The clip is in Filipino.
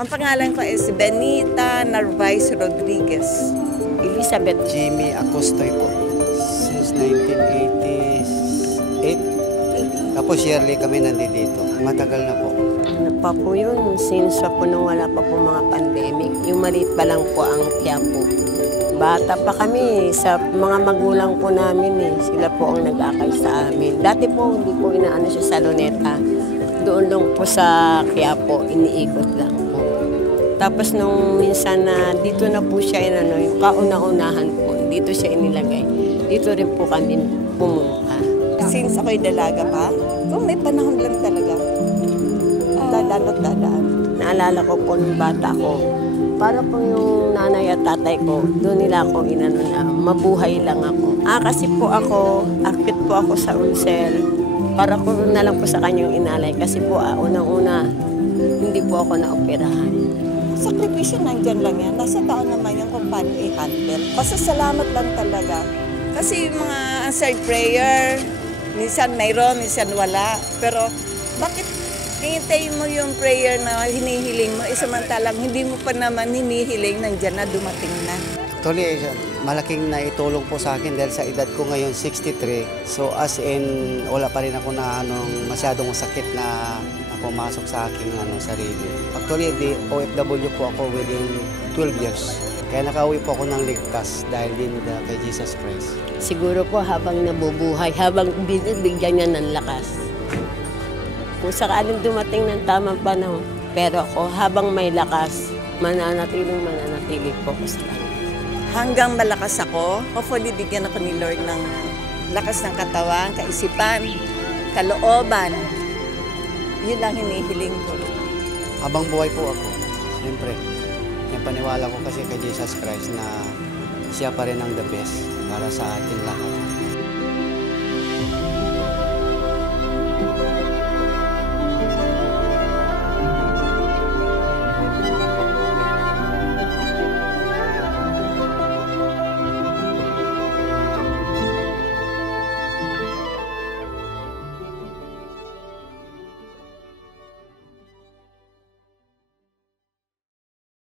Ang pangalan ko is Benita Narvaez Rodriguez. Elizabeth. Jimmy Acostoy po. Since 1988. Tapos yearly kami nandito. Matagal na po. Ano pa po yun, since po nung wala pa po mga pandemic. Yung maliit pa lang po ang Quiapo. Bata pa kami, sa mga magulang po namin eh. Sila po ang nag-akay sa amin. Dati po, hindi po inaano siya sa Luneta. Doon lang po sa Quiapo, iniikot lang po. Tapos nung minsan na dito na po siya, inano, yung kauna-unahan po, dito siya inilagay. Dito rin po kami pumunta. Since ako'y dalaga pa, kung may panahon lang talaga, dadaan at dadaan. Naalala ko po nung bata ko, para po yung nanay at tatay ko, doon nila ako inano na mabuhay lang ako. Kasi po ako, akit po ako sa unsel. Para po na lang po sa kanyang inalay. Kasi po unang-una, hindi po ako naoperahan. Sakripisyo nandyan lang yan. Nasa tao naman yung kung paano i-handle. Pasasalamat lang talaga. Kasi yung mga answered prayer, minsan mayroon, minsan wala. Pero bakit hintayin mo yung prayer na hinihiling mo, samantalang hindi mo pa naman hinihiling, nandyan na, dumating na. Actually, malaking naitulong po sa akin dahil sa edad ko ngayon 63. So as in, wala pa rin ako na masyadong sakit na pumasok sa aking sarili. Actually, di OFW po ako within 12 years. Kaya nakauwi po ako ng ligtas dahil din kay Jesus Christ. Siguro po habang nabubuhay, habang binibigyan niya ng lakas. Kung sakaling dumating ng tamang panahon, pero ako habang may lakas, mananatiling po ko sa kanya. Hanggang malakas ako, hopefully bigyan ako ni Lord ng lakas ng katawan, kaisipan, kalooban. Yun lang hinihiling ko. Habang buhay po ako, siyempre, yung paniwala ko kasi kay Jesus Christ na siya pa rin ang the best para sa ating lahat.